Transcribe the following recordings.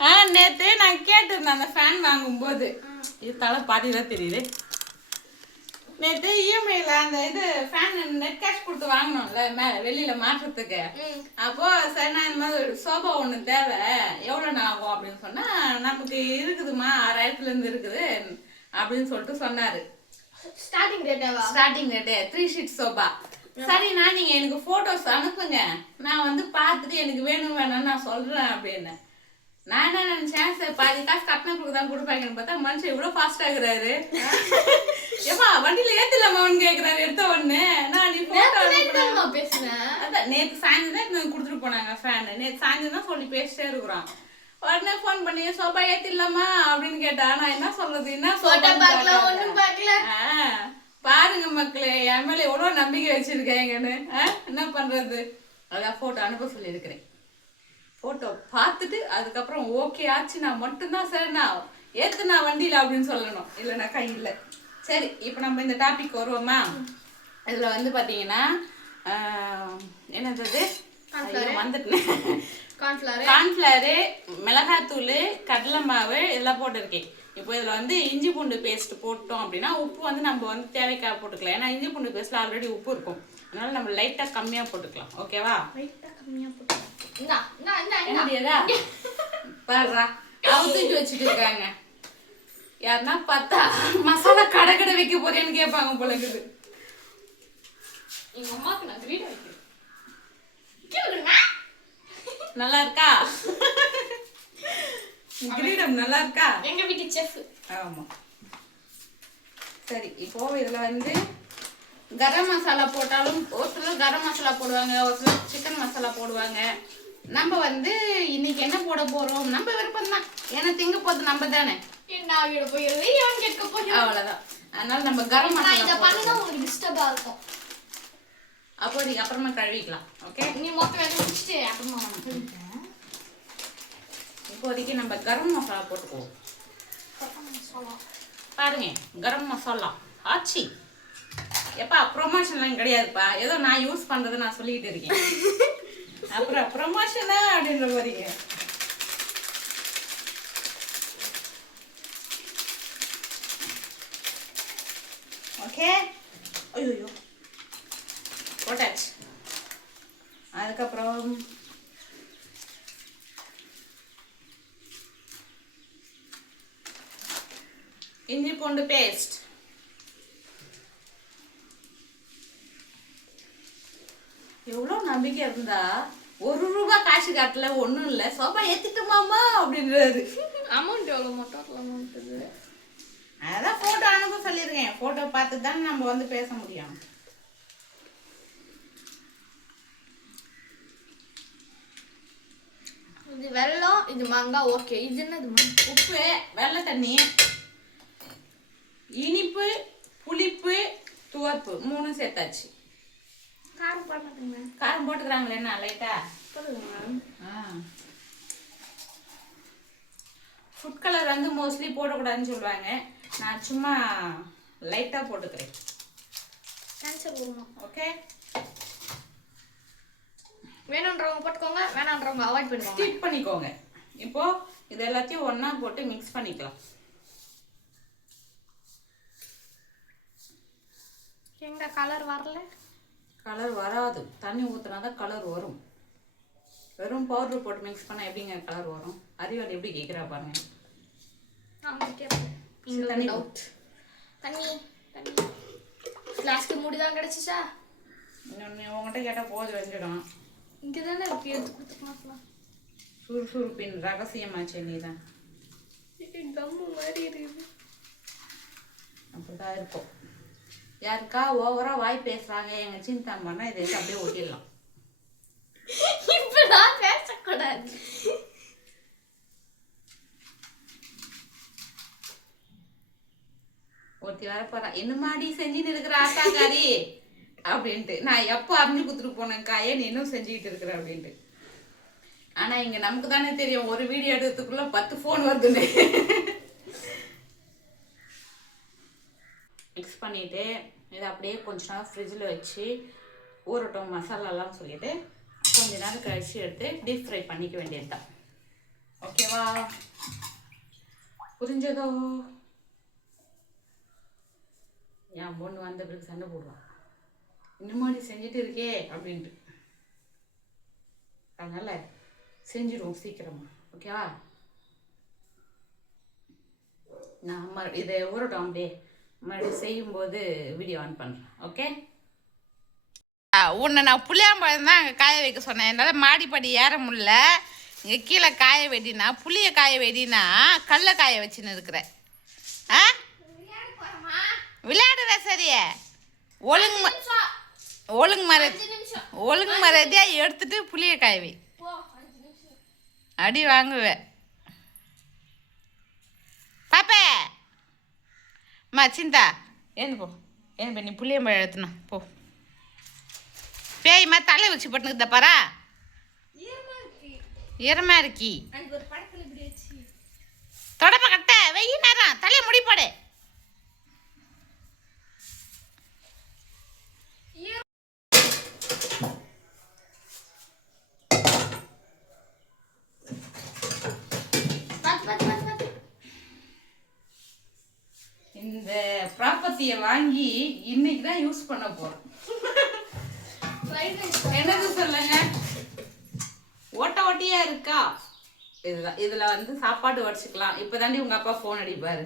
நேத்து நான் கேட்டிருந்தேன் அந்த ஃபேன் வாங்கும்போது. இது தலை பாதிதான் தெரியுது. நேத்து இஎம்ஐல அந்த இது ஃபேன் நெட் கேஷ் கொடுத்து வாங்கினோம்ல வெளியில மாற்றத்துக்கு. அப்போ சரி நான் இந்த மாதிரி சோபா ஒண்ணு தேவை, எவ்வளவு ஆகும் அப்படின்னு சொன்னா, நமக்கு இருக்குதுமா 6000 இருந்து இருக்குது அப்படின்னு சொல்லிட்டு சொன்னாரு. Starting rate 3 sheet sofa. சரிண்ணா நீங்க எனக்கு போட்டோஸ் அனுப்புங்க, நான் வந்து பார்த்துட்டு எனக்கு வேணும்னு நான் சொல்றேன் அப்படின்னு. நான் என்ன நினைச்சேன், சரி பாதி காசு கட்டினப்புக்கு தான் கொடுப்பாங்கன்னு பார்த்தா மனுஷன் இவ்வளோ ஃபாஸ்ட் ஆகுறாரு. ஏமா வண்டியில ஏத்திடலாமான்னு கேட்குறாரு எடுத்த உடனே. நான் நீ போட்டோ பேசுனேன். அதான் நேற்று சாயந்தரம் தான் கொடுத்துட்டு போனாங்க ஃபேன். நேற்று சாயந்தரம் தான் சொல்லி பேசிட்டே இருக்கிறோம். உடனே ஃபோன் பண்ணி சோபா ஏத்திடலாமா அப்படின்னு கேட்டா நான் என்ன சொல்றது, என்ன பாருங்க மக்களே, என் மேல எவ்வளவு நம்பிக்கை வச்சிருக்கேங்கன்னு. என்ன பண்றது, அதான் போட்டோ அனுப்ப சொல்லி இருக்கிறேன். போட்டோ பார்த்துட்டு அதுக்கப்புறம் ஓகே ஆச்சு நான் மட்டும்தான் சரி நான் ஏத்துனா வண்டியில அப்படின்னு சொல்லணும், இல்லைன்னா கையில். சரி இப்போ நம்ம இந்த டாபிக் வருவோமா. இதுல வந்து பாத்தீங்கன்னா என்னது வந்துட்டேன், கார்ன்ஃபிளவரு, மிளகாத்தூள், கடலை மாவு இதெல்லாம் போட்டிருக்கேன். இப்போ இதில் வந்து இஞ்சி பூண்டு பேஸ்ட் போட்டோம் அப்படின்னா உப்பு வந்து நம்ம வந்து தேவைக்காக போட்டுக்கலாம். ஏன்னா இஞ்சி பூண்டு பேஸ்ட்ல ஆல்ரெடி உப்பு இருக்கும், அதனால நம்ம லைட்டாக கம்மியாக போட்டுக்கலாம். ஓகேவா? பாருடா அவுத்துட்டு வச்சுட்டு இருக்காங்க. யாருன்னா பார்த்தா மசாலா கடை கடை வைக்க போறேன்னு கேட்பாங்க போல இருக்குது. எங்க அம்மாவுக்கு நான் வீடு வைக்கிறேன். நல்லா இருக்கா கிரீடம்? நல்லா இருக்கா? எங்க வீட்டு செஃப். ஆமா. சரி இப்போ இதுல வந்து கரம் மசாலா போட்டாலும் ஒரு சிலர் கரம் மசாலா போடுவாங்க, ஒரு சிலர் சிக்கன் மசாலா போடுவாங்க. நம்ம வந்து இன்னைக்கு என்ன போட போறோம் நம்ம விருப்பம் தான், ஏன்னா திங்க போது நம்ம தானே. என்ன வீட போயிடுது ஏன் கேட்க போறோம், அவ்வளவுதான். அதனால நம்ம கரம் மசாலா இத பண்ணா உங்களுக்கு டிஸ்டர்பா இருக்கும். அப்போ நீங்க அப்புறமா கழுவிக்கலாம். ஓகே, நீ மொத்தம் வேலை முடிச்சிட்டு அப்புறமா வாங்க. இப்போதைக்கு நம்ம கரம் மசாலா போட்டுக்குவோம். பாருங்க கரம் மசாலா ஆச்சி. எப்பா ப்ரொமோஷன்லாம் கிடையாதுப்பா, ஏதோ நான் யூஸ் பண்றது நான் சொல்லிட்டு இருக்கேன். அப்புறம் ப்ரொமோஷனா அப்படின்ற போறீங்க. ஓகே, ஐயோ போட்டாச்சு. அதுக்கப்புறம் இஞ்சி பூண்டு பேஸ்ட். எவ்வளோ நம்பிக்கை இருந்தா ₹1 காசு காட்டல, ஒன்றும் இல்லை, சோபா ஏற்றிட்டுமாமா அப்படின்றாரு. அமௌண்ட் எவ்வளோ மொத்தம் அமௌண்ட்? அதான் ஃபோட்டோ அனுப்ப சொல்லியிருக்கேன், ஃபோட்டோ பார்த்து தான் நம்ம வந்து பேச முடியும். இது வெல்லம், இது மாங்காய். ஓகே, இது என்னது? உப்பு, வெள்ளை தண்ணி, இனிப்பு, புளிப்பு, துவர்ப்பு 3 சேர்த்தாச்சு. காரம் போட்டுங்க. காரம் போட்டுக்கிறாங்களே என்ன லைட்டா ஃபுட் கலர் வந்து மோஸ்ட்லி போடக்கூடாதுன்னு சொல்லுவாங்க, நான் சும்மா லைட்டா போட்டுக்கிறேன். கேன்சல் பண்ணணும். ஓகே, வேணுன்றவங்க போட்டுக்கோங்க, வேணான்றவங்க அவாய்ட் பண்ணுவாங்க, ஸ்கிப் பண்ணிக்கோங்க. இப்போ இது எல்லாத்தையும் ஒண்ணா போட்டு மிக்ஸ் பண்ணிக்கலாம். எங்க கலர் வரல? கலர் வராது, தண்ணி ஊற்றினா தான் கலர் வரும். வெறும் பவுடர் போட்டு மிக்ஸ் பண்ணால் எப்படிங்க கலர் வரும்? அறிவாளி எப்படி கேட்குறா பாருங்க. தண்ணி தண்ணி தண்ணி லாஸ்ட்டு மூடிதான் கிடச்சிச்சா? இன்னொன்று உங்கள்கிட்ட கேட்டால் போது வந்துடும். இங்கே தானே இருக்கு, எடுத்து கொடுத்து பார்க்கலாம். சுறுசுறுப்பின் ரகசியமாச்சு நீ தான். கம்மு மாதிரி இருக்குது. அப்படிதான் இருக்கும். யாருக்கா ஓவரா வாய் பேசுறாங்க எங்க சிந்தாமன்னா இதை அப்படியே ஒட்டிடலாம். இப்பதான் பேசக்கூடாது. ஒருத்தி வர போறா, என்னமாடி செஞ்சுட்டு இருக்கிற ஆட்டாக்காரி அப்படின்ட்டு. நான் எப்போ அறிஞ்சு குத்துட்டு போனேன் காயே, நீ இன்னும் செஞ்சுக்கிட்டு இருக்கிற அப்படின்ட்டு. ஆனா இங்க நமக்கு தானே தெரியும், ஒரு வீடியோ எடுக்கிறதுக்குள்ள 10 ஃபோன் வருதுன்னு. மிக்ஸ் பண்ணிட்டு இதை அப்படியே கொஞ்ச நேரம் ஃப்ரிட்ஜில் வச்சு ஊறட்டும் மசாலாலாம் சொல்லிட்டு கொஞ்ச நேரம் கழிச்சு எடுத்து டீப் ஃப்ரை பண்ணிக்க வேண்டியது தான். ஓகேவா? புரிஞ்சதோ? என் பொண்ணு வந்த பிறகு சண்டை போடுவான், இன்னுமாடி செஞ்சுட்டு இருக்கே அப்படின்ட்டு. அதனால செஞ்சிடுவோம் சீக்கிரமா. ஓகேவா? நான் இதை ஊறட்டும், அப்படியே மறுபடியும் செய்யும்போது வீடியோ ஆன் பண்ணுறேன். ஓகே? உன்னை நான் புளியாம்பழம் தான் அங்கே காய வைக்க சொன்னேன். என்னால் மாடிப்படி ஏற முடியல. இங்கே கீழே காய வெட்டினா, புளியை காய வெட்டினா கடல காய வச்சுன்னு இருக்கிறேன். ஆ, விளையாடுற சரியே. ஒழுங்கு மரியாதையாக எடுத்துட்டு புளியை காய வை. அடி வாங்குவேன் பாப்பே. அம்மா சிந்தா ஏந்து போ, ஏன் நீ புளியம்பழம் எடுத்துணும் போ. பேய்மா தலை வச்சு போட்டுனுக்குதா பாரா, ஈரமா இருக்கி. தொடப்ப கட்ட வெயில் நேரம் தலையை முடிப்பாடு. இந்த ப்ராப்பர்ட்டியை வாங்கி இன்னைக்கு தான் யூஸ் பண்ண போறோம். என்னது சொல்லுங்க, ஓட்ட ஓட்டியா இருக்கா? இதுதான். இதுல வந்து சாப்பாடு வடிச்சுக்கலாம். இப்பதாண்டி உங்க அப்பா போன் அடிப்பாரு.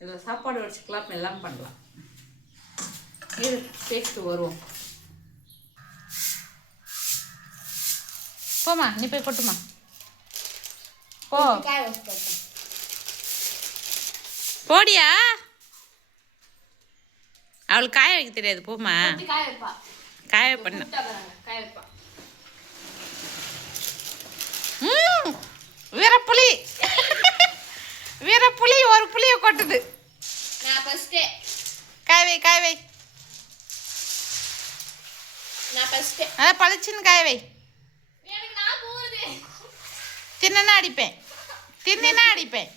இதுல சாப்பாடு வடிச்சுக்கலாம், எல்லாம் பண்ணலாம். இது டேஸ்ட் வருவோம். போமா, நீ போய் கொட்டுமா போ. போடியா, அவளுக்கு காய வைக்க தெரியாது. போமா, காய பண்ண. வீரப்புலி வீரப்புலி ஒரு புளியை கொட்டுது. காய வை காய வை, அதான் பளிச்சுன்னு காய வை. தின்னா அடிப்பேன், தின்னா அடிப்பேன்.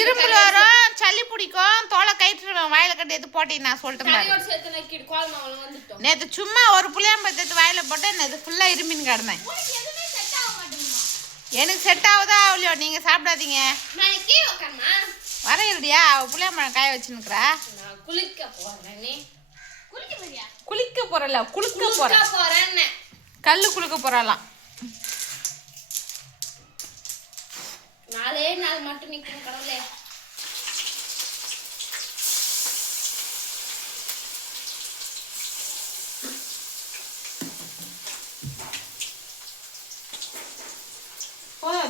இரும்புல வரும், சளி பிடிக்கும், தோலை கயிற்றுவேன். வாயில கட்டி எடுத்து போட்டேன் நான் சொல்லிட்டேன். நேற்று சும்மா ஒரு புளியாம்பழத்தை எடுத்து வாயில போட்டேன், நேற்று ஃபுல்லா இரும்பின்னு கிடந்தேன். எனக்கு செட் ஆகுதா அவ்வளோ? நீங்க சாப்பிடாதீங்க. வரையில்லையா? அவ புளியாம்பழம் காய வச்சுன்னுக்குறா. குளிக்க போறல, குளிக்க போறேன். கல்லு குளிக்க போறலாம். 4 நாள் மட்டும் நிற்கும் கடவுளே.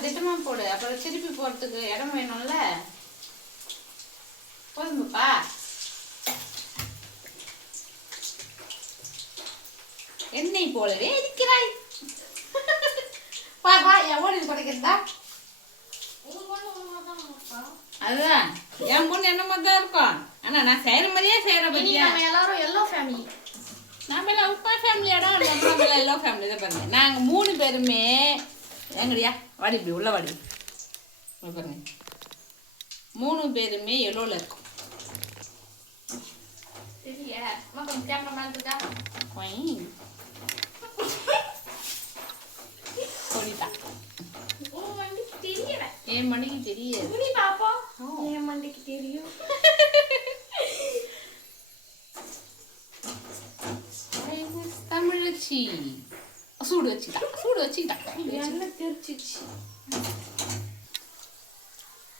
திட்டமா போடு, அப்புறம் திருப்பி போறதுக்கு இடம் வேணும்ல. போதும்பா. எண்ணெய் போலவே இருக்கிறாய். பாப்பா எவ்வளவு குறைக்கிறதா? அதுதான் என் பொண்ணு என்ன மாதிரி தான் இருக்கும். ஆனா நான் செய்யற மாதிரியே செய்யற பத்தியா. எல்லாரும் எல்லோ ஃபேமிலி. நாம எல்லாம் உப்பா ஃபேமிலியாடா, நம்ம எல்லோ ஃபேமிலி தான். பாருங்க, நாங்க 3 பேருமே எங்கடியா வாடி, இப்படி உள்ள வாடி பாருங்க. 3 பேருமே எல்லோல இருக்கும். என் மண்டிக்கு தெரியாது. என் மண்டிக்கு தெரியும். தமிழச்சி சூடு வச்சுக்கிட்டா எண்ணெய் தெரிச்சிச்சு.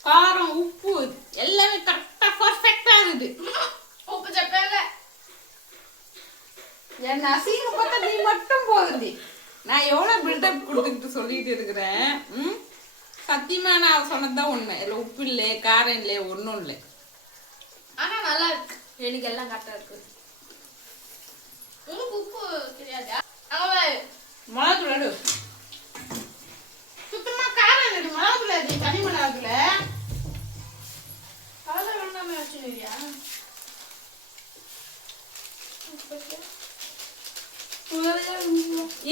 காரம் உப்பு எல்லாமே கரெக்டா பர்ஃபெக்டா இருக்குது. உப்பு சப்பேல என்ன அசிங்கம் பார்த்தா நீ மட்டும் போகுது. நான் எவ்வளவு பில்டப் கொடுத்துக்கிட்டு சொல்லிட்டு இருக்கிறேன். சத்தியமா நான் சொன்னதுதான் உண்மை. இல்லை உப்பு இல்லை, காரம் இல்லை, ஒன்றும் இல்லை. ஆனா நல்லா இருக்கு. எனக்கு எல்லாம் கரெக்டா இருக்கு. உங்களுக்கு உப்பு தெரியாதா? மிளகுல சுத்தமா காரம் இல்லை. மிளகுல தனி மிளகுல அதெல்லாம் வேணாமே வச்சுருவியா?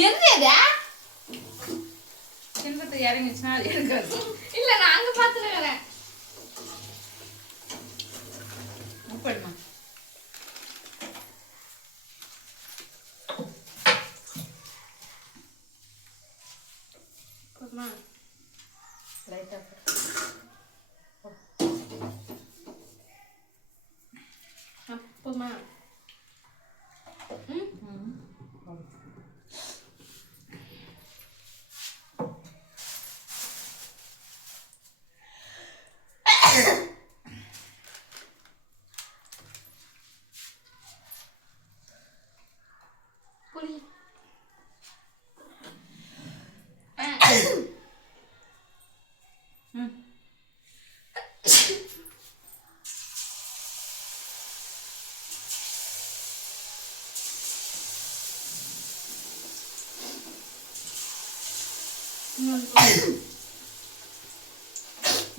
என்னடா சின்னத்தை இறங்கிச்சுன்னா அது இருக்காது. இல்ல நான் அங்க பாத்துக்கிறேன். உப்புமா போதுமா லைட்டாக அப்பமா புளி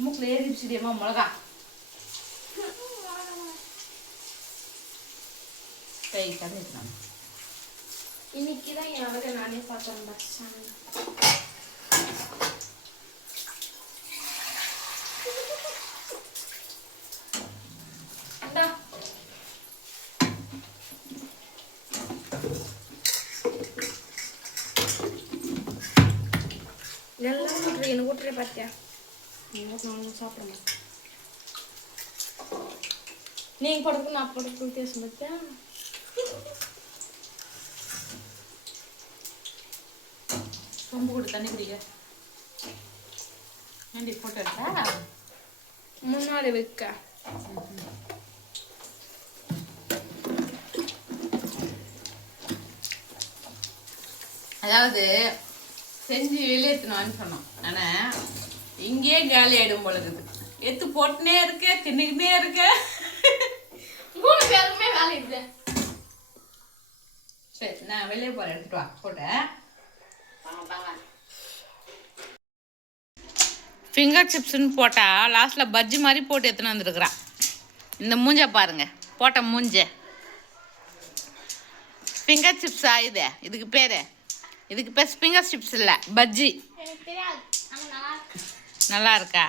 மூக்கில் ஏறிடுச்சுடியம்மா மிளகா கை கண்டிப்பாங்க இன்னைக்கு தான் என் அழகை நானே பார்த்தேன் பச்சான் எல்லாம் ஊட்டுறேன் எனக்கு ஊட்டுறே பார்த்தியா நான் சாப்பிட மாட்டேன் நீங்கள் போடுறதுக்கு நான் போடுறதுக்கு வித்தியாசம் பார்த்தியா ரொம்ப கூட தண்ணி குடிக்க ஏண்டி போட்டோ இருக்கா முன்னாடி வைக்க அதாவது செஞ்சு வெளியேற்றணும்னு சொன்னோம் ஆனால் இங்கேயே காலி ஆகிடும் பொழுது எடுத்து போட்டுனே இருக்க தின்னுக்கிட்டே இருக்க 3 பேருக்குமே வேலை இல்லை சரி நான் வெளியே போகிறேன் எடுத்துட்டு வா போட்டேன் ஃபிங்கர் சிப்ஸ்ன்னு போட்டால் லாஸ்ட்டில் பஜ்ஜி மாதிரி போட்டு எடுத்துன்னு வந்துருக்குறான் இந்த மூஞ்ச பாருங்க போட்ட மூஞ்ச ஃபிங்கர் சிப்ஸ் ஆயுதே இதுக்கு பேர் ஃபிங்கர் சிப்ஸ் இல்லை பஜ்ஜி எனக்கு தெரியாது நல்லா இருக்கா